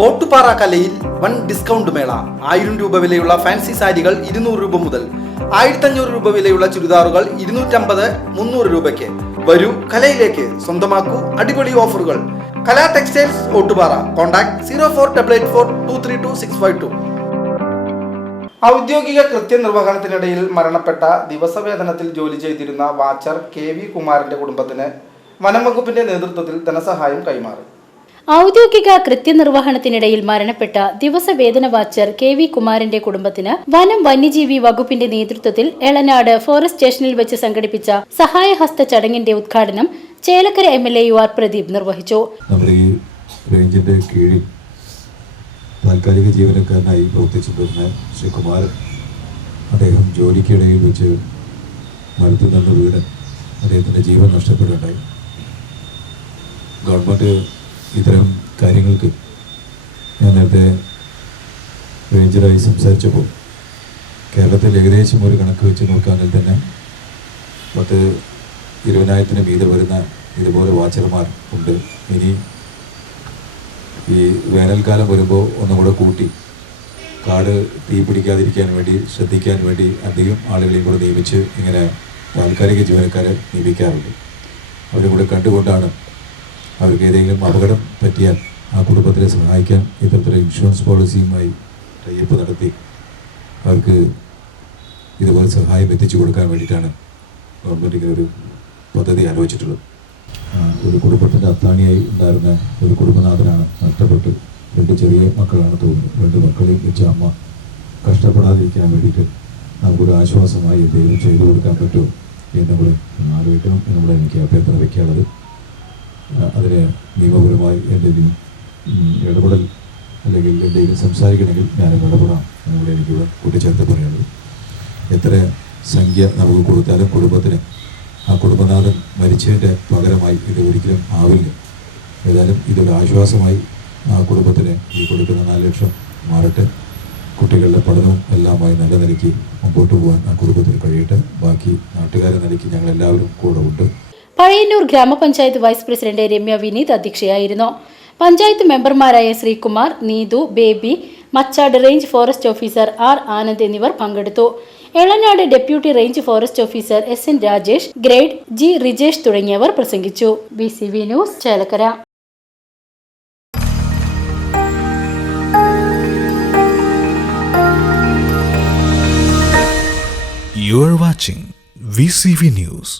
ഓട്ടുപാറ കലയിൽ one discount മേള. ആയിരം രൂപ വിലയുള്ള ഫാൻസി സാരികൾ ഇരുന്നൂറ് രൂപ മുതൽ ആയിരത്തഞ്ഞൂറ് രൂപ വിലയുള്ള ചുരിദാറുകൾ ഇരുന്നൂറ്റമ്പത് മുന്നൂറ് രൂപയ്ക്ക്. വരൂ കലയിലേക്ക്. സ്വന്തമാക്കൂ അടിപൊളി ഓഫറുകൾ. Kala textiles Ottupara. Contact zero four double eight four two three two six five two. ഔദ്യോഗിക കൃത്യനിർവഹണത്തിനിടയിൽ മരണപ്പെട്ട ദിവസവേതനത്തിൽ ജോലി ചെയ്തിരുന്ന വാച്ചർ കെ വി കുമാറിന്റെ കുടുംബത്തിന് വനം വകുപ്പിന്റെ നേതൃത്വത്തിൽ ധനസഹായം കൈമാറി. ഔദ്യോഗിക കൃത്യനിർവഹണത്തിനിടയിൽ മരണപ്പെട്ട ദിവസവേതന വാച്ചർ കെ വി കുമാരന്റെ കുടുംബത്തിന് വനം വന്യജീവി വകുപ്പിന്റെ നേതൃത്വത്തിൽ എളനാട് ഫോറസ്റ്റ് സ്റ്റേഷനിൽ വെച്ച് സംഘടിപ്പിച്ച സഹായഹസ്ത ചടങ്ങിന്റെ ഉദ്ഘാടനം Chelakkara M L A you are Pradeep നിർവഹിച്ചു. താൽക്കാലിക ജീവനക്കാരനായി പ്രവർത്തിച്ചുകൊണ്ടിരുന്ന ശ്രീ അദ്ദേഹം ജോലിക്കിടയിൽ വെച്ച് മരത്തിൽ നിന്ന് വീട് അദ്ദേഹത്തിന്റെ ജീവൻ നഷ്ടപ്പെടുകയുണ്ടായി. ഗവൺമെന്റ് ഇത്തരം കാര്യങ്ങൾക്ക് ഞാൻ നേരത്തെ റേഞ്ചറായി സംസാരിച്ചപ്പോൾ കേരളത്തിൽ ഏകദേശം ഒരു കണക്ക് വെച്ച് നോക്കുകയാണെങ്കിൽ തന്നെ പത്ത് ഇരുപതിനായിരത്തിന് മീതെ വരുന്ന ഇതുപോലെ വാച്ചർമാർ ഉണ്ട്. ഇനി ഈ വേനൽക്കാലം വരുമ്പോൾ ഒന്നും കൂടെ കൂട്ടി കാട് തീ പിടിക്കാതിരിക്കാൻ വേണ്ടി ശ്രദ്ധിക്കാൻ വേണ്ടി അധികം ആളുകളെയും കൂടെ നിയമിച്ച് ഇങ്ങനെ താൽക്കാലിക ജീവനക്കാരെ നിയമിക്കാറുണ്ട്. അവരും കൂടെ കണ്ടുകൊണ്ടാണ് അവർക്ക് ഏതെങ്കിലും അപകടം പറ്റിയാൽ ആ കുടുംബത്തിനെ സഹായിക്കാൻ ഇത്തരത്തിലെ ഇൻഷുറൻസ് പോളിസിയുമായി ടൈപ്പ് നടത്തി അവർക്ക് ഇതുപോലെ സഹായം എത്തിച്ചു കൊടുക്കാൻ വേണ്ടിയിട്ടാണ് ഗവൺമെന്റ് ഇങ്ങനെ ഒരു പദ്ധതി ആലോചിച്ചിട്ടുള്ളത്. ഒരു കുടുംബത്തിന്റെ അത്താണിയായി ഉണ്ടായിരുന്ന ഒരു കുടുംബനാഥനാണ് നഷ്ടപ്പെട്ട് രണ്ട് ചെറിയ മക്കളാണ് തോന്നുന്നത്. രണ്ട് മക്കളെയും വെച്ച് അമ്മ കഷ്ടപ്പെടാതിരിക്കാൻ വേണ്ടിയിട്ട് നമുക്കൊരു ആശ്വാസമായി എന്തെങ്കിലും ചെയ്തു കൊടുക്കാൻ പറ്റുമോ എന്ന് നമ്മൾ ആലോചിക്കണം എന്നുള്ള എനിക്ക് അഭ്യർത്ഥന വയ്ക്കാനുള്ളത് അതിന് നിയമപരമായി എന്തെങ്കിലും ഇടപെടൽ അല്ലെങ്കിൽ എന്തെങ്കിലും സംസാരിക്കണമെങ്കിൽ ഞാൻ ഇടപെടാം എന്നുകൂടെ എനിക്കിവിടെ കൂട്ടിച്ചേർത്ത് പറയുന്നത്. എത്ര സംഖ്യ നമുക്ക് കൊടുത്താലും കുടുംബത്തിന് ആ കുടുംബനാഥൻ മരിച്ചതിന്റെ പകരമായി ഇത് ഒരിക്കലും ആവില്ല. ഏതായാലും ഇതൊരു ആശ്വാസമായി ആ കുടുംബത്തിന് ഈ കൊടുക്കുന്ന നാല് ലക്ഷം മാറട്ടെ. കുട്ടികളുടെ പഠനവും എല്ലാമായി നല്ല നിലയ്ക്ക് മുമ്പോട്ട് പോകാൻ ആ കുടുംബത്തിന് കഴിയട്ടെ. ബാക്കി നാട്ടുകാരെ നിലയ്ക്ക് ഞങ്ങളെല്ലാവരും കൂടെ ഉണ്ട്. പഴയന്നൂർ ഗ്രാമപഞ്ചായത്ത് വൈസ് പ്രസിഡന്റ് രമ്യ വിനീത് അധ്യക്ഷയായിരുന്നു. പഞ്ചായത്ത് മെമ്പർമാരായ Sreekumar Neethu Baby Machad range forest officer R Anand എന്നിവർ പങ്കെടുത്തു. Elanad deputy range forest officer S N Rajesh grade G Rijesh തുടങ്ങിയവർ പ്രസംഗിച്ചു. B C V news Chelakkara. You are watching VCV News.